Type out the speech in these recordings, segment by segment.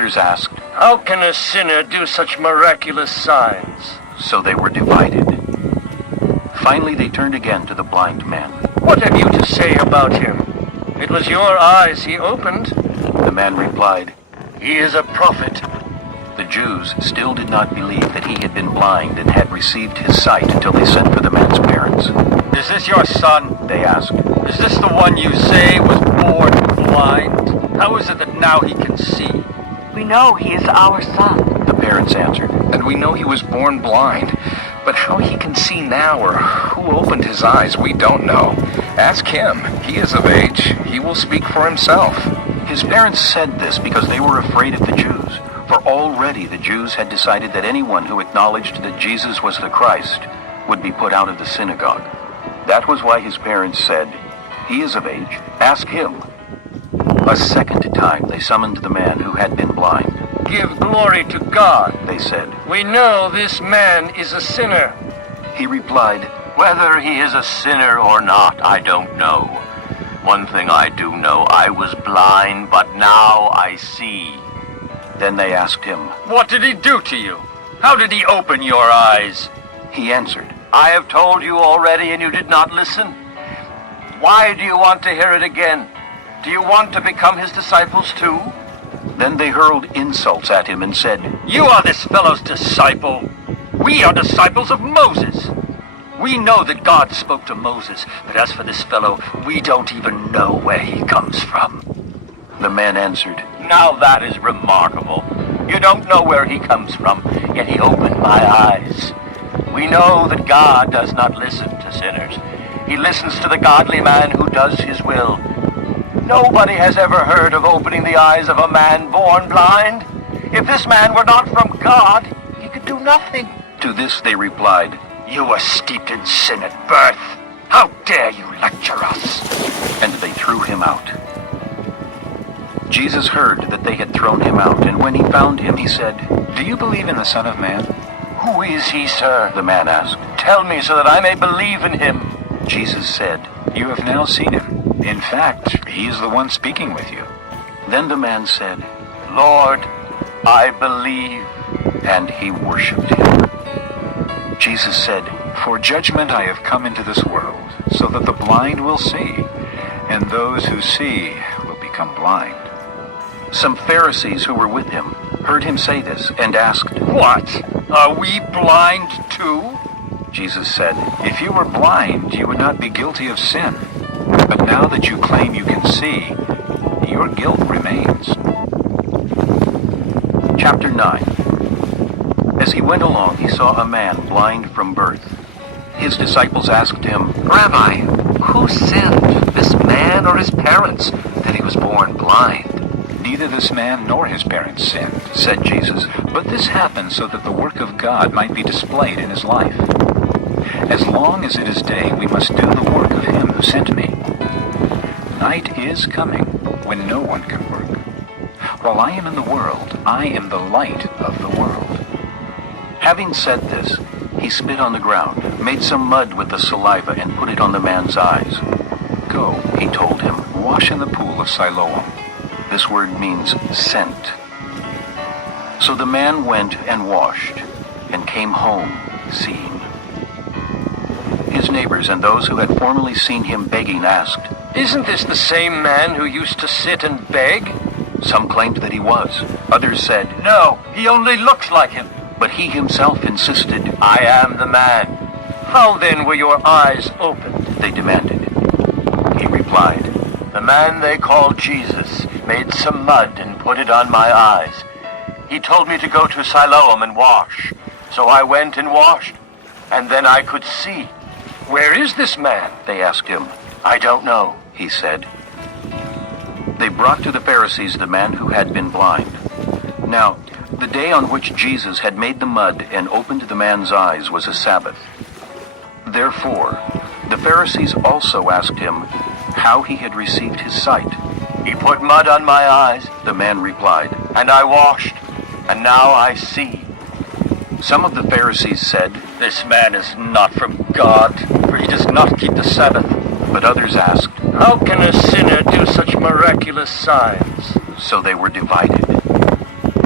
Others asked, "How can a sinner do such miraculous signs?" So they were divided. Finally they turned again to the blind man. "What have you to say about him? It was your eyes he opened." The man replied, "He is a prophet." The Jews still did not believe that he had been blind and had received his sight until they sent for the man's parents. "Is this your son?" They asked. "Is this the one you say was born blind? How is it that now he can see?" "We know he is our son," the parents answered. "And we know he was born blind. But how he can see now or who opened his eyes, we don't know. Ask him. He is of age. He will speak for himself." His parents said this because they were afraid of the Jews, for already the Jews had decided that anyone who acknowledged that Jesus was the Christ would be put out of the synagogue. That was why his parents said, "He is of age. Ask him." A second time they summoned the man who had been blind. "Give glory to God," they said. "We know this man is a sinner." He replied, "Whether he is a sinner or not, I don't know. One thing I do know, I was blind, but now I see." Then they asked him, "What did he do to you? How did he open your eyes?" He answered, "I have told you already and you did not listen. Why do you want to hear it again? Do you want to become his disciples too?" Then they hurled insults at him and said, "You are this fellow's disciple. We are disciples of Moses. We know that God spoke to Moses, but as for this fellow, we don't even know where he comes from." The man answered, "Now that is remarkable. You don't know where he comes from, yet he opened my eyes. We know that God does not listen to sinners. He listens to the godly man who does his will. Nobody has ever heard of opening the eyes of a man born blind. If this man were not from God, he could do nothing." To this they replied, "You were steeped in sin at birth. How dare you lecture us?" And they threw him out. Jesus heard that they had thrown him out, and when he found him, he said, "Do you believe in the Son of Man?" "Who is he, sir?" the man asked. "Tell me so that I may believe in him." Jesus said, "You have now seen him. In fact, he is the one speaking with you." Then the man said, "Lord, I believe." and he worshipped him. Jesus said, "For judgment I have come into this world, so that the blind will see, and those who see will become blind." Some Pharisees who were with him heard him say this and asked, "What? Are we blind too?" Jesus said, "If you were blind, you would not be guilty of sin. But now that you claim you can see, your guilt remains." Chapter 9. As he went along, he saw a man blind from birth. His disciples asked him, "Rabbi, who sinned, this man or his parents, that he was born blind?" "Neither this man nor his parents sinned," said Jesus, "but this happened so that the work of God might be displayed in his life. As long as it is day, we must do the work of him who sent me. Night is coming when no one can work. While I am in the world, I am the light of the world." Having said this, he spit on the ground, made some mud with the saliva, and put it on the man's eyes. "Go," he told him. "wash in the pool of Siloam." This word means sent. So the man went and washed, and came home seeing. His neighbors and those who had formerly seen him begging asked, "Isn't this the same man who used to sit and beg?" Some claimed that he was. Others said, "No, he only looks like him." but he himself insisted. "I am the man." "How then were your eyes opened?" They demanded. He replied, "The man they called Jesus made some mud and put it on my eyes. He told me to go to Siloam and wash. So I went and washed, and then I could see." "Where is this man?" They asked him. "I don't know," He said. They brought to the Pharisees the man who had been blind. Now, the day on which Jesus had made the mud and opened the man's eyes was a Sabbath. Therefore, the Pharisees also asked him how he had received his sight. "He put mud on my eyes, The man replied. and I washed, and now I see." Some of the Pharisees said, "This man is not from God, for he does not keep the Sabbath." but others asked. "How can a sinner do such miraculous signs?" So they were divided.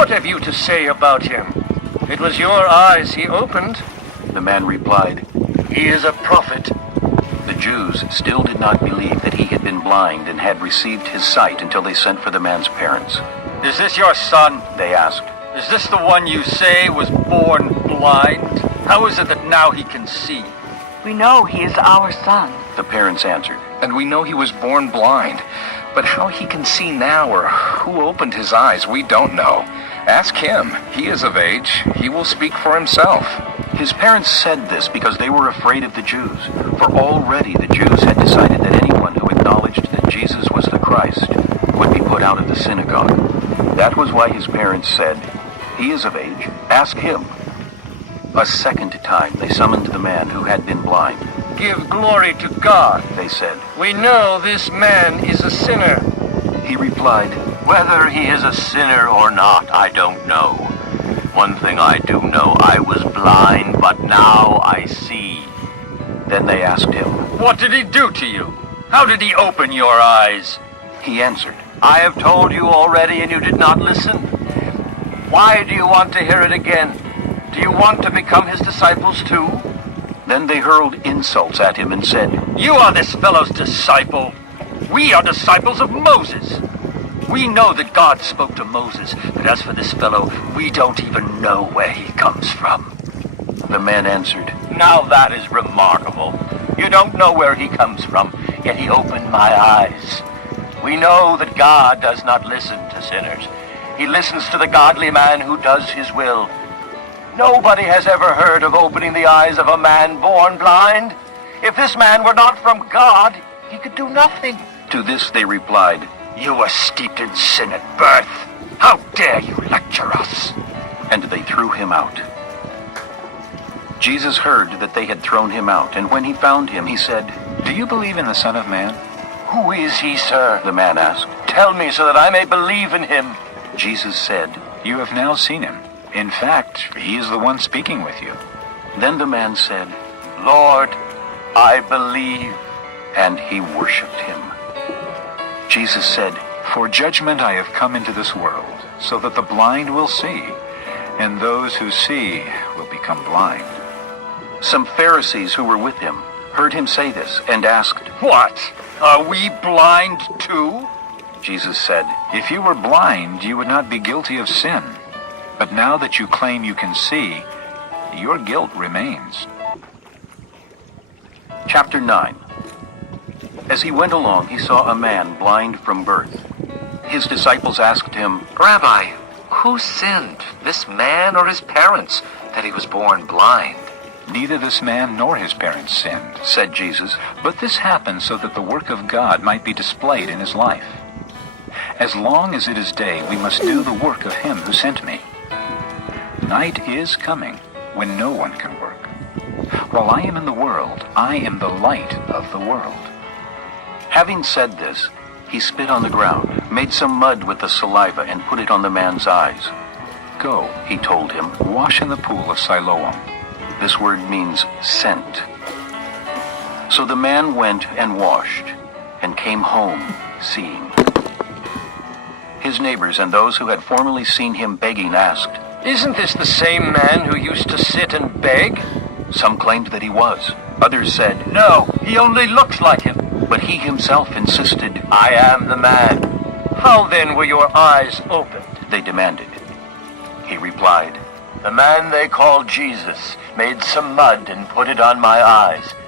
What have you to say about him? It was your eyes he opened. The man replied, He is a prophet. The Jews still did not believe that he had been blind and had received his sight until they sent for the man's parents. Is this your son? They asked, Is this the one you say was born blind? How is it that now he can see? We know he is our son. the parents answered. And we know he was born blind. But how he can see now or who opened his eyes, we don't know. Ask him. He is of age. He will speak for himself. His parents said this because they were afraid of the Jews, for already the Jews had decided that anyone who acknowledged that Jesus was the Christ would be put out of the synagogue. That was why his parents said, "He is of age. Ask him." A second time they summoned the man who had been blind. Give glory to God. They said. We know this man is a sinner. He replied, Whether he is a sinner or not, I don't know. One thing I do know, I was blind, but now I see. Then they asked him. What did he do to you? How did he open your eyes? He answered, I have told you already and you did not listen. Why do you want to hear it again? Do you want to become his disciples too? Then they hurled insults at him and said, You are this fellow's disciple. We are disciples of Moses. We know that God spoke to Moses, but as for this fellow, we don't even know where he comes from. The man answered, Now that is remarkable. You don't know where he comes from, yet he opened my eyes. We know that God does not listen to sinners. He listens to the godly man who does his will. Nobody has ever heard of opening the eyes of a man born blind. If this man were not from God, he could do nothing. To this they replied, You were steeped in sin at birth. How dare you lecture us? and they threw him out. Jesus heard that they had thrown him out, and when he found him, he said, Do you believe in the Son of Man? Who is he, sir? The man asked. Tell me so that I may believe in him. Jesus said, You have now seen him. In fact, he is the one speaking with you. Then the man said, Lord, I believe. and he worshipped him. Jesus said, For judgment I have come into this world, so that the blind will see, and those who see will become blind. Some Pharisees who were with him heard him say this and asked. What? Are we blind too? Jesus said, If you were blind, you would not be guilty of sin. But now that you claim you can see, your guilt remains. Chapter 9. As he went along, he saw a man blind from birth. His disciples asked him, Rabbi, who sinned, this man or his parents, that he was born blind? Neither this man nor his parents sinned, said Jesus. but this happened so that the work of God might be displayed in his life. As long as it is day, we must do the work of him who sent me. Night is coming when no one can work. While I am in the world, I am the light of the world. Having said this, he spit on the ground, made some mud with the saliva, and put it on the man's eyes. Go, He told him. wash in the pool of Siloam. This word means sent. So the man went and washed, and came home, seeing. His neighbors and those who had formerly seen him begging asked. Isn't this the same man who used to sit and beg? Some claimed that he was. Others said, No, he only looks like him. but he himself insisted. I am the man. How then were your eyes opened? They demanded. He replied, The man they called Jesus made some mud and put it on my eyes.